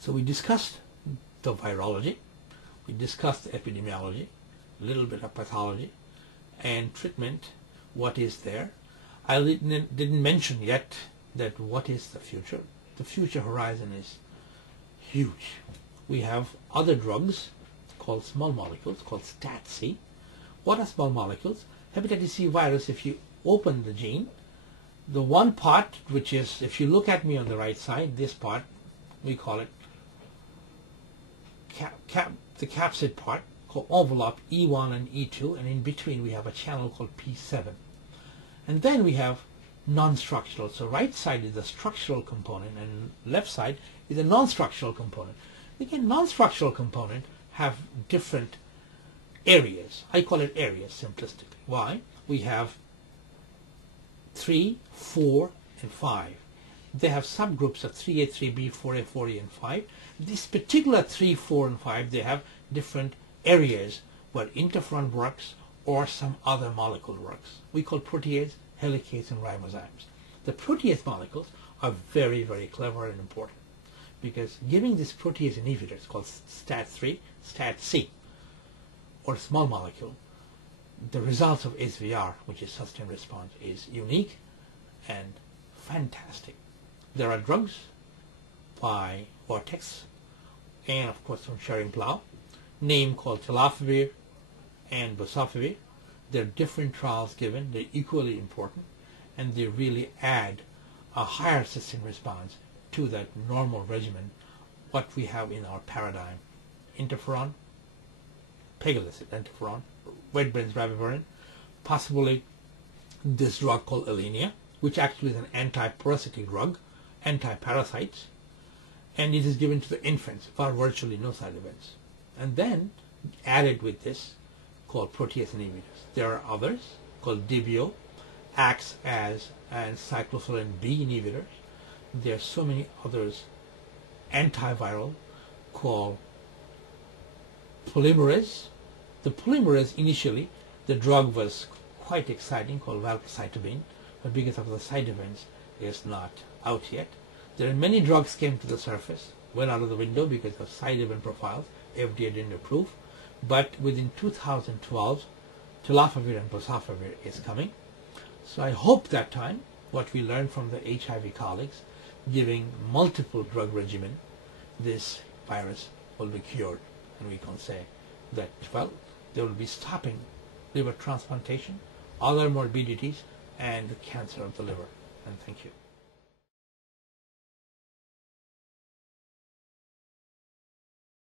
So we discussed the virology, we discussed the epidemiology, a little bit of pathology, and treatment, what is there. I didn't mention yet that what is the future. The future horizon is huge. We have other drugs called small molecules, called Stat-C. What are small molecules? Hepatitis C virus, if you open the gene, the one part which is, if you look at me on the right side, this part, we call it the capsid part, called envelope E1 and E2, and in between we have a channel called P7. And then we have non-structural. So right side is the structural component and left side is a non-structural component. Again, non-structural component have different areas. I call it areas simplistically. Why? We have 3, 4, and 5. They have subgroups of 3A, 3B, 4A, 4E, and 5. This particular 3, 4, and 5, they have different areas where interferon works or some other molecule works. We call protease, helicase, and ribozymes. The protease molecules are very, very clever and important because giving this protease inhibitors called STAT3, STAT-C, or small molecule, the results of SVR, which is sustained response, is unique and fantastic. There are drugs by Vortex and of course from Schering-Plough, name called tenofovir and bosofovir. There are different trials given. They're equally important, and they really add a higher sustained response to that normal regimen, what we have in our paradigm. Interferon, pegylated interferon, red brains ribavirin, possibly this drug called Alenia, which actually is an anti-porosity drug, anti-parasites, and it is given to the infants for virtually no side effects. And then added with this called protease inhibitors. There are others called DBO, acts as an cyclophilin B inhibitors. There are so many others, antiviral called polymerase. The polymerase initially, the drug was quite exciting called valprocytobin, but because of the side events, it's not out yet. There are many drugs came to the surface, went out of the window because of side event profiles. FDA didn't approve. But within 2012, tenofovir and bosofovir is coming. So I hope that time, what we learned from the HIV colleagues, giving multiple drug regimen, this virus will be cured. And we can say that, well, they will be stopping liver transplantation, other morbidities, and the cancer of the liver. And thank you.